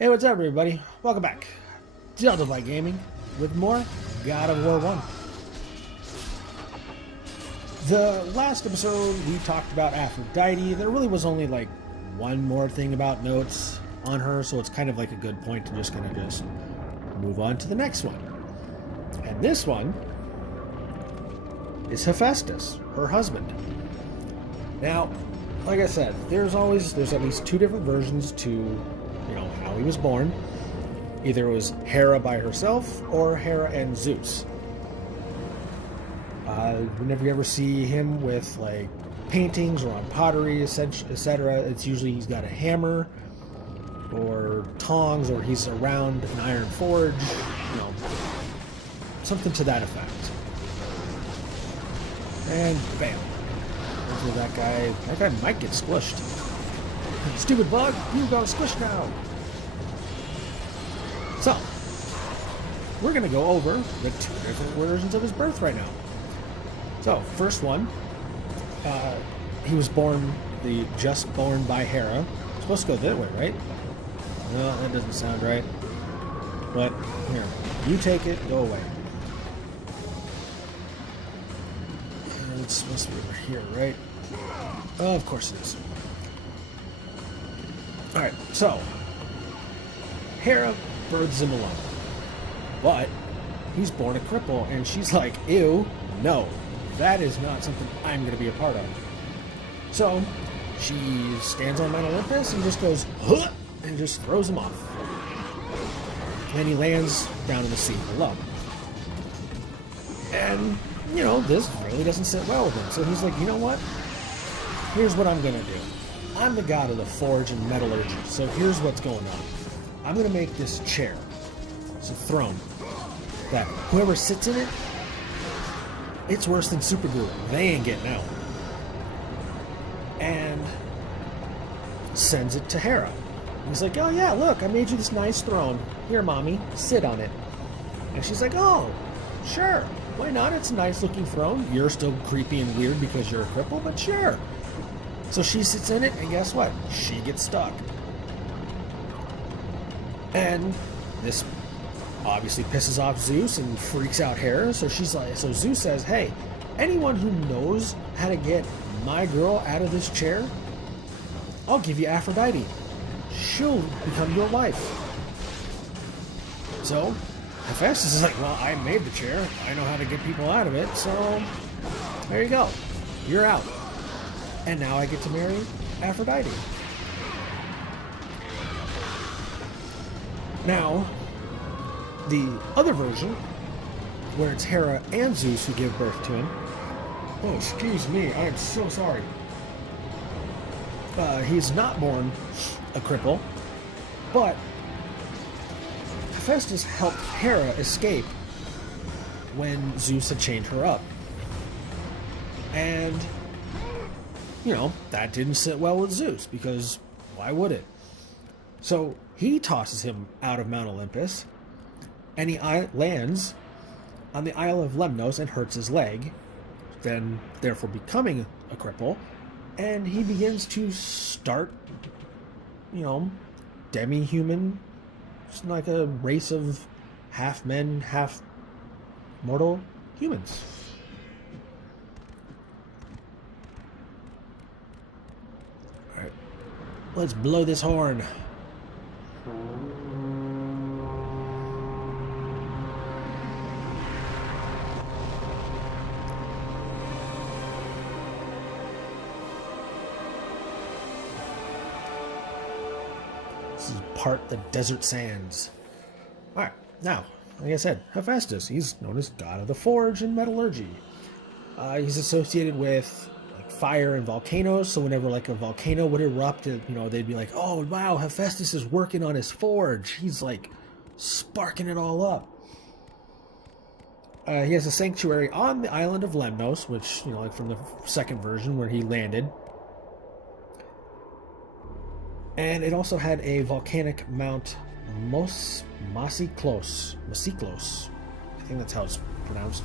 Hey, what's up, everybody? Welcome back to Delta Flight Gaming with more God of War 1. The last episode, we talked about Aphrodite. There really was only like one more thing about notes on her, so it's kind of like a good point to just move on to the next one. And this one is Hephaestus, her husband. Now, like I said, there's at least two different versions to how he was born. Either it was Hera by herself or Hera and Zeus. Whenever you ever see him with like paintings or on pottery, etc., it's usually he's got a hammer or tongs, or he's around an iron forge, something to that effect. And bam, that guy might get squished. Stupid bug, you got squished now. So, we're going to go over the two different versions of his birth right now. So, first one, he was just born by Hera. Supposed to go that way, right? No, that doesn't sound right. But, here, you take it, go away. It's supposed to be over here, right? Oh, of course it is. Alright, so, Hera births him alone. But he's born a cripple, and she's like, ew, no, that is not something I'm going to be a part of. So she stands on Mount Olympus and just goes, huh, and just throws him off. And he lands down in the sea below. And, this really doesn't sit well with him. So he's like, you know what? Here's what I'm going to do. I'm the god of the forge and metallurgy, so here's what's going on. I'm going to make this chair. It's a throne. That whoever sits in it, it's worse than super glue. They ain't getting out. And sends it to Hera. He's like, oh yeah, look, I made you this nice throne. Here, mommy, sit on it. And she's like, oh, sure. Why not? It's a nice looking throne. You're still creepy and weird because you're a cripple, but sure. So she sits in it, and guess what? She gets stuck. And this obviously pisses off Zeus and freaks out Hera. So Zeus says, hey, anyone who knows how to get my girl out of this chair, I'll give you Aphrodite. She'll become your wife. So Hephaestus is like, well, I made the chair. I know how to get people out of it. So there you go. You're out. And now I get to marry Aphrodite. Now, the other version, where it's Hera and Zeus who give birth to him. Oh, excuse me, I am so sorry. He's not born a cripple, but Hephaestus helped Hera escape when Zeus had chained her up. And that didn't sit well with Zeus, because why would it? So he tosses him out of Mount Olympus, and he lands on the Isle of Lemnos and hurts his leg, then therefore becoming a cripple, and he begins to start, demi-human, just like a race of half men, half mortal humans. Let's blow this horn. This is part the desert sands. Alright, now, like I said, Hephaestus, he's known as god of the forge and metallurgy. He's associated with fire and volcanoes, so whenever like a volcano would erupt, they'd be like, oh wow, Hephaestus is working on his forge. He's like sparking it all up. He has a sanctuary on the island of Lemnos, which, like from the second version where he landed. And it also had a volcanic Mount Masiklos. I think that's how it's pronounced.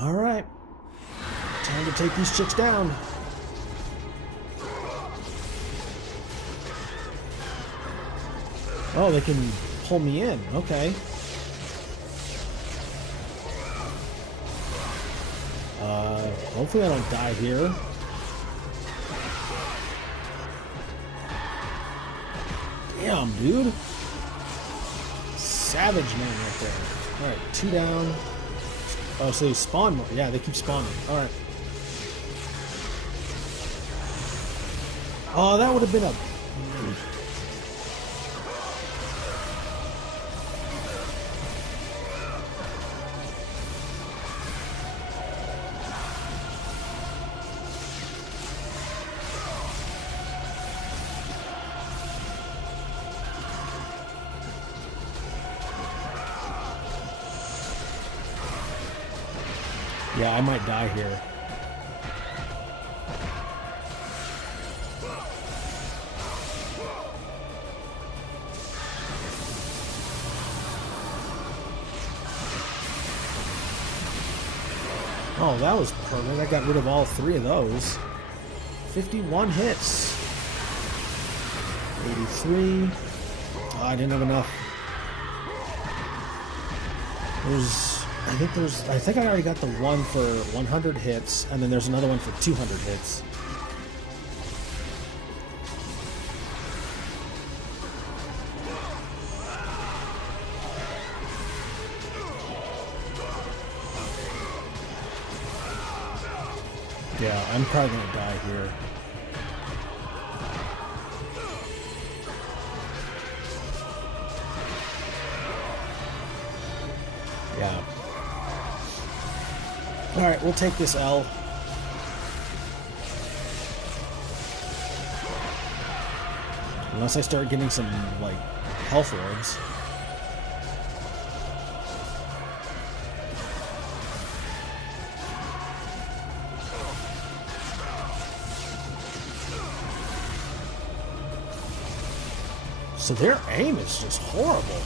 Alright. Time to take these chicks down. Oh, they can pull me in. Okay. Hopefully I don't die here. Damn, dude. Savage man right there. Alright, 2 down. Oh, so they spawn more. Yeah, they keep spawning. Alright. Oh, that would have been a... Yeah, I might die here. Oh, that was perfect. I got rid of all 3 of those. 51 hits. 83. Oh, I didn't have enough. I think I already got the one for 100 hits, and then there's another one for 200 hits. Yeah, I'm probably gonna die here. Yeah. Alright, we'll take this L. Unless I start getting some, like, health orbs. So their aim is just horrible.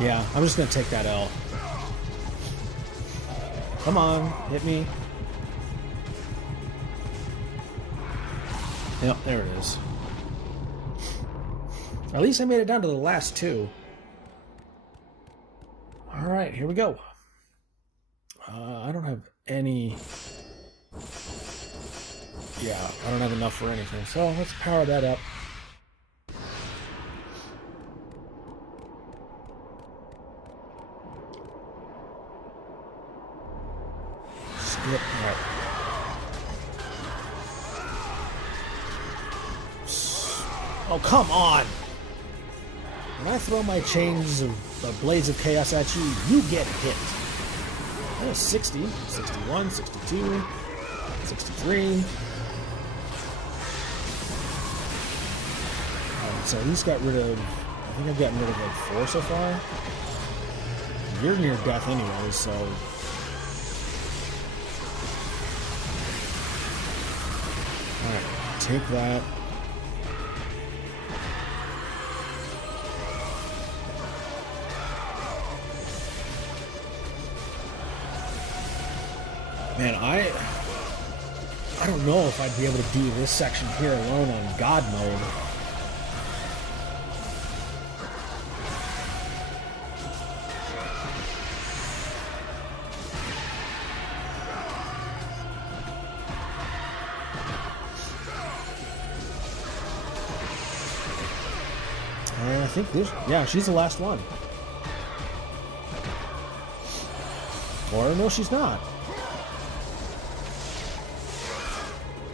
Yeah, I'm just gonna take that L. Come on, hit me. Yep, there it is. At least I made it down to the last 2. Alright, here we go. I don't have any... Yeah, I don't have enough for anything, so let's power that up. Skip. Alright. Oh, come on! When I throw my chains of blades of chaos at you, you get hit. That was 60, 61, 62, 63. So he's got rid of, I think I've gotten rid of like 4 so far. You're near death anyway, so. Alright, take that. Man, I don't know if I'd be able to do this section here alone on God mode. I think this, yeah, she's the last one. Or no, she's not.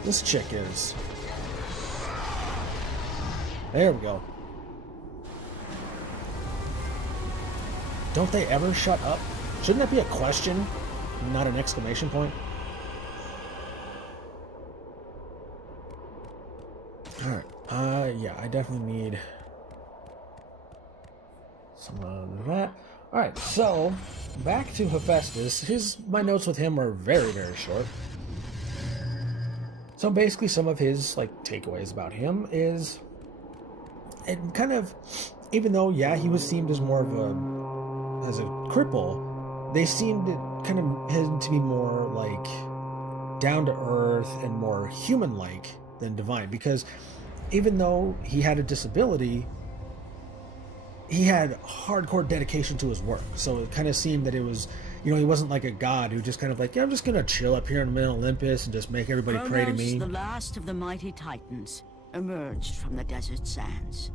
This chick is. There we go. Don't they ever shut up? Shouldn't that be a question, not an exclamation point? Alright, yeah, I definitely need some of that. Alright, so, back to Hephaestus. My notes with him are very, very short. So basically some of his, like, takeaways about him is and kind of, even though, yeah, he was seemed as more of as a cripple, they seemed kind of him to be more like down to earth and more human-like than divine, because even though he had a disability, he had hardcore dedication to his work. So it kind of seemed that it was, he wasn't like a god who just kind of like, yeah, I'm just gonna chill up here in Middle Olympus and just make everybody pray to me. The last of the mighty titans, emerged from the desert sands.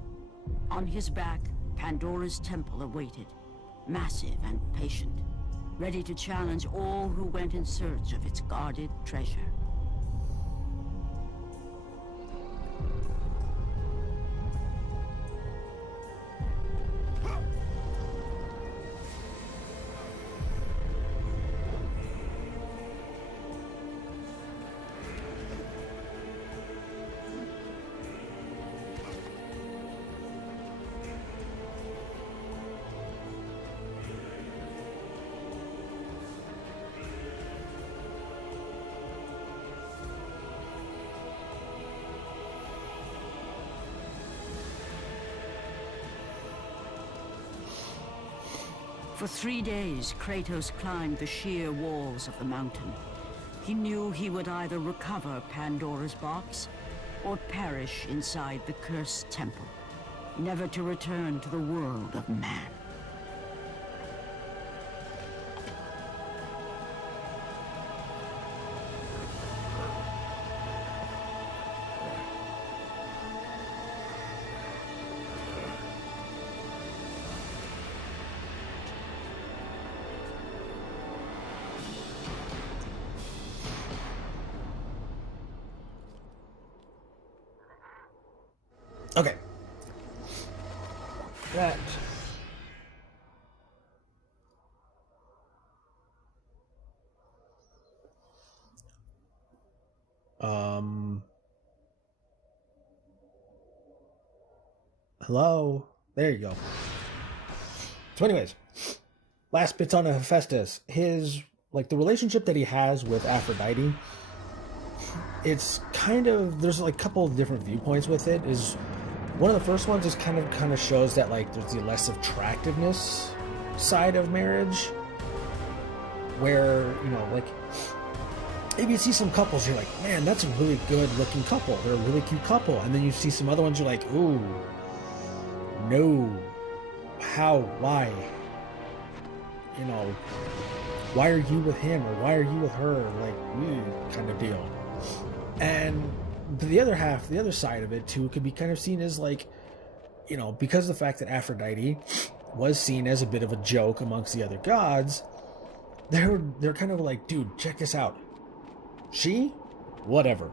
On his back, Pandora's temple awaited, massive and patient, ready to challenge all who went in search of its guarded treasure. For 3 days, Kratos climbed the sheer walls of the mountain. He knew he would either recover Pandora's box or perish inside the cursed temple, never to return to the world of man. Okay. That. Hello? There you go. So anyways, last bits on Hephaestus. His, the relationship that he has with Aphrodite, it's kind of, there's a couple of different viewpoints with it. Is one of the first ones is kind of shows that there's the less attractiveness side of marriage, where if you see some couples, you're like, man, that's a really good looking couple, they're a really cute couple, and then you see some other ones, you're like, ooh, no, how, why, why are you with him, or why are you with her, kind of deal. And the other side of it too could be kind of seen as because of the fact that Aphrodite was seen as a bit of a joke amongst the other gods, they're kind of like, dude, check this out. She, whatever.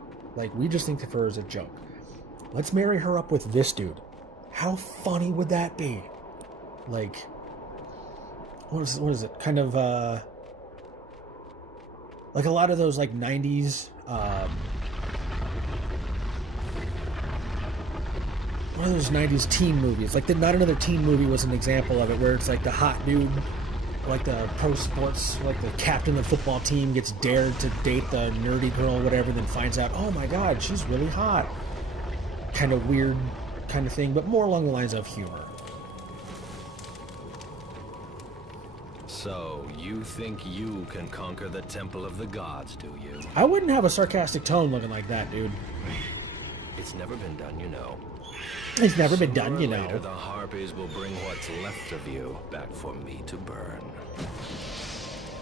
We just think of her as a joke. Let's marry her up with this dude. How funny would that be? What is it? Kind of a lot of those 90s one of those 90s teen movies. The Not Another Teen Movie was an example of it, where it's the hot dude, the pro sports, the captain of the football team gets dared to date the nerdy girl, whatever, then finds out, oh my god, she's really hot. Kind of weird kind of thing, but more along the lines of humor. So, you think you can conquer the Temple of the Gods, do you? I wouldn't have a sarcastic tone looking like that, dude. It's never been done, you know. It's never been done, you know. Later, the Harpies will bring what's left of you back for me to burn.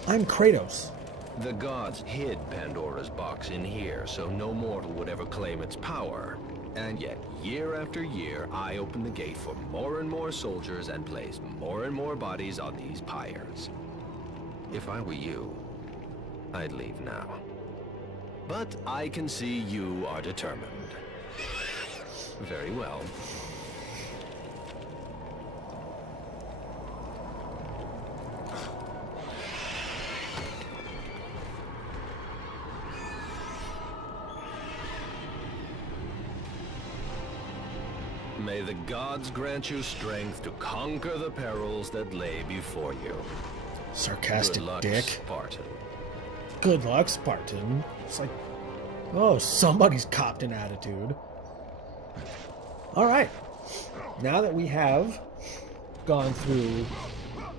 I'm Kratos. The gods hid Pandora's box in here, so no mortal would ever claim its power. And yet, year after year, I open the gate for more and more soldiers and place more and more bodies on these pyres. If I were you, I'd leave now. But I can see you are determined. Very well. May the gods grant you strength to conquer the perils that lay before you. Sarcastic Good luck, dick. Spartan. Good luck, Spartan. It's oh, somebody's copped an attitude. Alright, now that we have gone through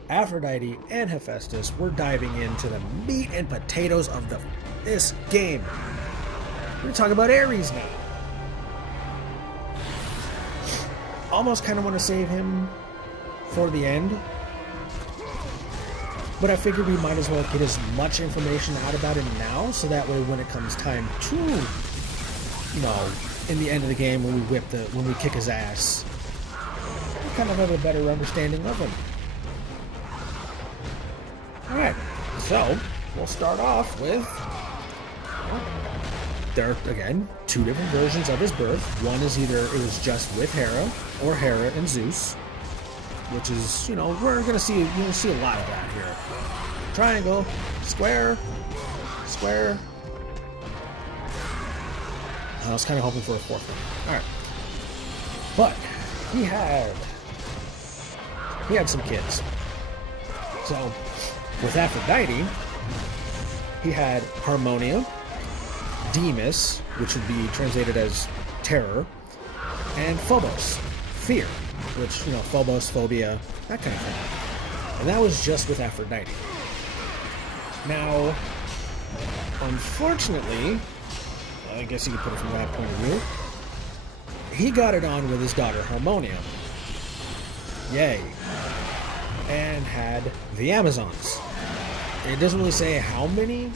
Aphrodite and Hephaestus, we're diving into the meat and potatoes of this game. We're going to talk about Ares now. Almost kind of want to save him for the end, but I figured we might as well get as much information out about him now, so that way when it comes time to, in the end of the game when we kick his ass, we kind of have a better understanding of him. Alright, so we'll start off with, there are, again, two different versions of his birth. One is either it was just with Hera, or Hera and Zeus, which is, we're going to see, you'll see a lot of that here. Triangle, square, square. I was kind of hoping for a fourth one. Alright. But he had some kids. So, with Aphrodite, he had Harmonia, Demas, which would be translated as terror, and Phobos, fear, which, Phobos, phobia, that kind of thing. And that was just with Aphrodite. Now, unfortunately, I guess you could put it from that point of view, he got it on with his daughter Harmonia. Yay. And had the Amazons. It doesn't really say how many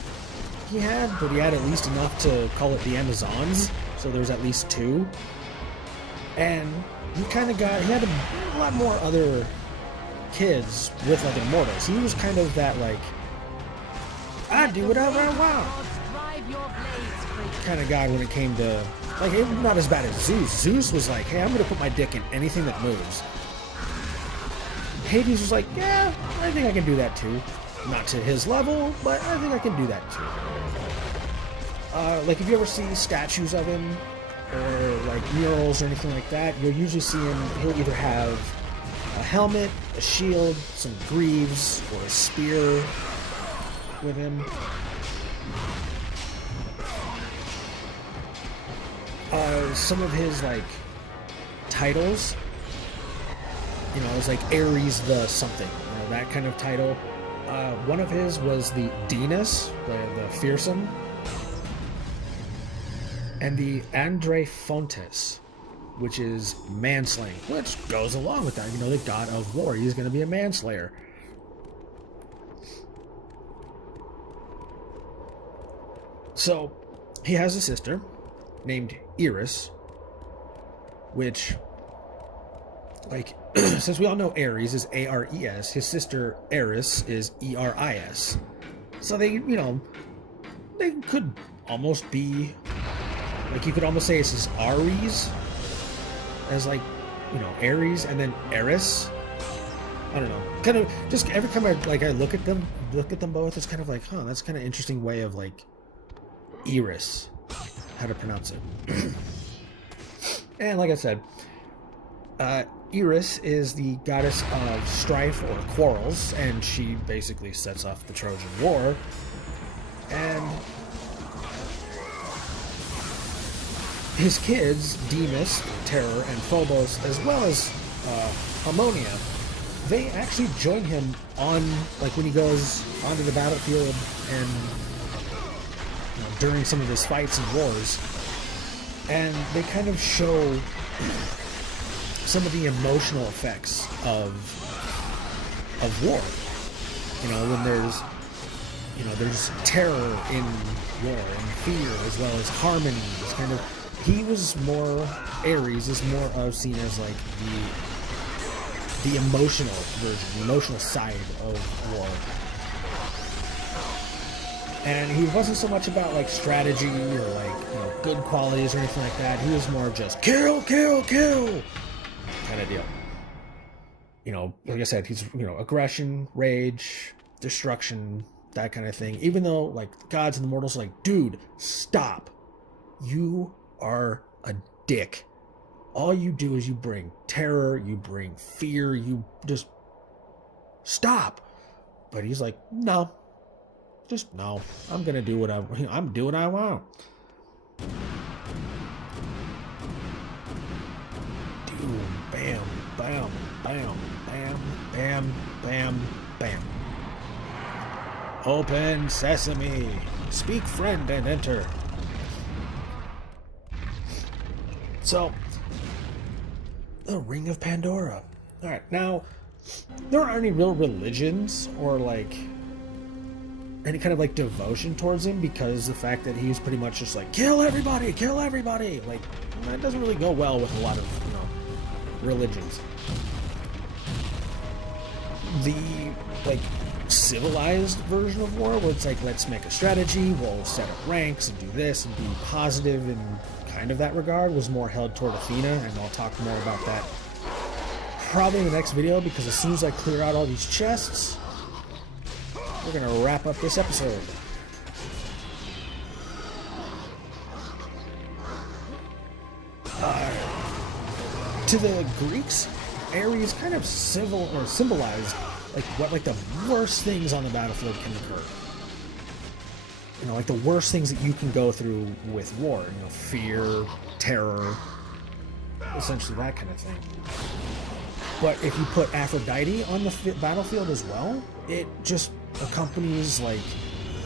he had, but he had at least enough to call it the Amazons, so there's at least two. And he had a lot more other kids with like immortals. He was kind of that like, I do whatever I want kind of guy when it came to, like, not as bad as Zeus. Zeus was like, hey, I'm gonna put my dick in anything that moves. Hades was like, yeah, I think I can do that too. Not to his level, but I think I can do that too. Like, if you ever see statues of him, or like murals or anything like that, you'll usually see him, he'll either have a helmet, a shield, some greaves, or a spear with him. Some of his, like, titles, it's like Ares the something, that kind of title. One of his was the Dinas, the fearsome, and the Andre Fontes, which is manslaying, which goes along with that. The god of war, he's going to be a manslayer. So, he has a sister named Eris, which, like, since we all know Ares is A-R-E-S, his sister Eris is E-R-I-S. So they, they could almost be, like, you could almost say it's his Ares, as like, Ares, and then Eris. I don't know. Kind of, just every time I look at them both, it's kind of like, that's kind of interesting way of, like, Eris, how to pronounce it. And like I said, Eris is the goddess of strife or quarrels, and she basically sets off the Trojan War. And his kids, Demas, Terror, and Phobos, as well as Harmonia, they actually join him on, like, when he goes onto the battlefield and during some of his fights and wars. And they kind of show some of the emotional effects of war. When there's terror in war and fear, as well as harmony. It's kind of, he was more, Ares is more of seen as like the emotional version, the emotional side of war. And he wasn't so much about like strategy or like, good qualities or anything like that. He was more just kill, kill, kill kind of deal. Like I said, he's, aggression, rage, destruction, that kind of thing. Even though, like, the gods and the mortals are like, dude, stop. You are a dick. All you do is you bring terror, you bring fear, you just stop. But he's like, no. Just no. I'm gonna do what I'm doing what I want. Dude. Bam, bam, bam, bam, bam, bam, bam. Open sesame. Speak friend and enter. So, the Ring of Pandora. Alright, now, there aren't any real religions or, like, any kind of, like, devotion towards him because the fact that he's pretty much just like, kill everybody, kill everybody! Like, that doesn't really go well with a lot of, you know, religions. The, like, civilized version of war, where it's like, let's make a strategy, we'll set up ranks and do this and be positive in kind of that regard, was more held toward Athena, and I'll talk more about that probably in the next video, because as soon as I clear out all these chests, we're gonna wrap up this episode. To the Greeks, Ares kind of symbolized what the worst things on the battlefield can occur. You know, like the worst things that you can go through with war. You know, fear, terror, essentially that kind of thing. But if you put Aphrodite on the battlefield as well, it just accompanies, like,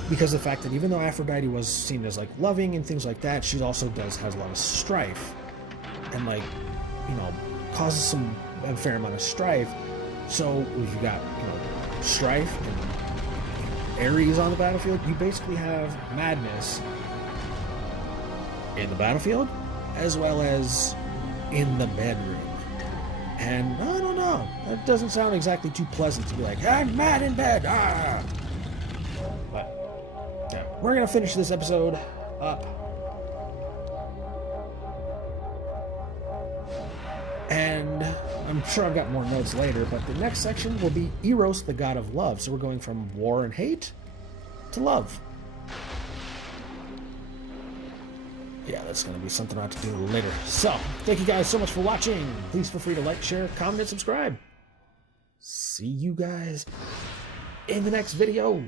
because of the fact that even though Aphrodite was seen as, like, loving and things like that, she also has a lot of strife. And, like, you know, causes a fair amount of strife. So if you got, you know, strife and Ares on the battlefield, you basically have madness in the battlefield as well as in the bedroom. And I don't know, that doesn't sound exactly too pleasant to be like, I'm mad in bed, ah! But yeah, we're gonna finish this episode up. And I'm sure I've got more notes later, but the next section will be Eros, the god of love. So we're going from war and hate to love. Yeah, that's going to be something I have to do later. So, thank you guys so much for watching. Please feel free to like, share, comment, and subscribe. See you guys in the next video.